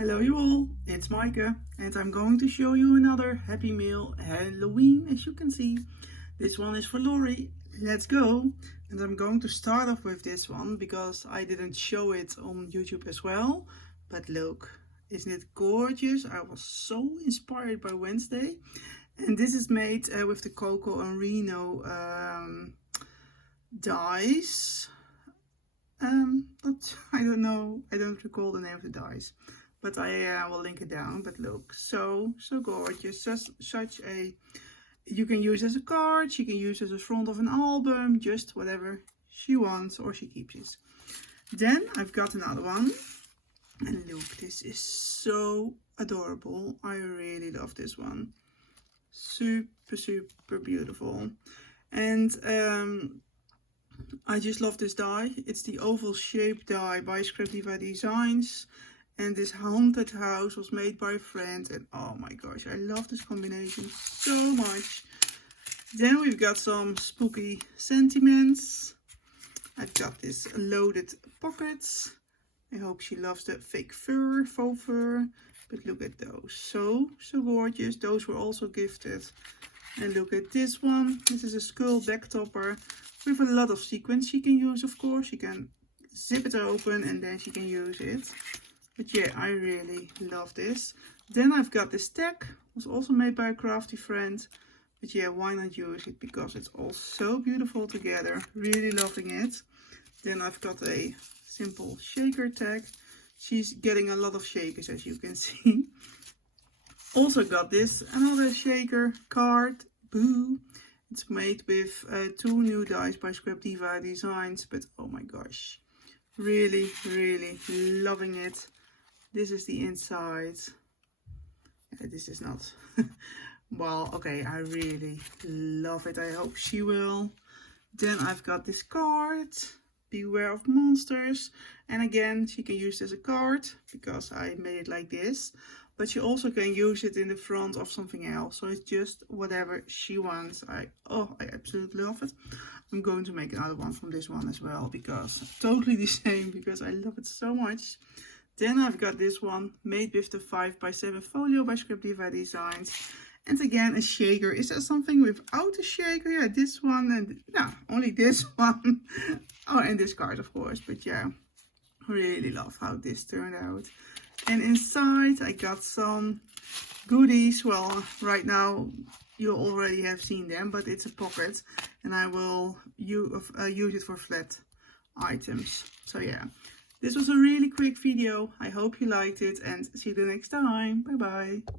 Hello you all, it's Maaike and I'm going to show you another Happymail Halloween. As you can see, this one is for Laurie. Let's go! And I'm going to start off with this one because I didn't show it on YouTube as well. But look, isn't it gorgeous? I was so inspired by Wednesday. And this is made with the Coco and Reno dies. But I don't know, I don't recall the name of the dies. But I will link it down. But look, so gorgeous. Such a, you can use as a card, she can use as a front of an album, just whatever she wants or she keeps it. Then I've got another one. And look, this is so adorable. I really love this one. Super beautiful. And I just love this die. It's the oval shape die by Scrapdiva Designs. And this haunted house was made by a friend. And oh my gosh, I love this combination so much. Then we've got some spooky sentiments. I've got this loaded pockets. I hope she loves the fake fur, faux fur. But look at those, so gorgeous. Those were also gifted. And look at this one. This is a skull back topper with a lot of sequins she can use, of course. She can zip it open and then she can use it. But yeah, I really love this. Then I've got this tag. Was also made by a crafty friend. But yeah, why not use it? Because it's all so beautiful together. Really loving it. Then I've got a simple shaker tag. She's getting a lot of shakers, as you can see. Also got this, another shaker card. Boo! It's made with 2 new dies by Scrapdiva Designs. But oh my gosh, really loving it. This is the inside. This is not well, okay, I really love it. I hope she will. Then I've got this card, Beware of Monsters. And again, she can use this as a card because I made it like this. But she also can use it in the front of something else. So it's just whatever she wants. I absolutely love it. I'm going to make another one from this one as well, because totally the same, because I love it so much. Then I've got this one made with the 5x7 folio by Scrapdiva Designs. And again, a shaker. Is there something without a shaker? Yeah, this one and no, only this one. Oh, and this card, of course. But yeah, really love how this turned out. And inside I got some goodies. Well, right now you already have seen them, but it's a pocket. And I will use it for flat items. So yeah. This was a really quick video. I hope you liked it and see you the next time. Bye bye.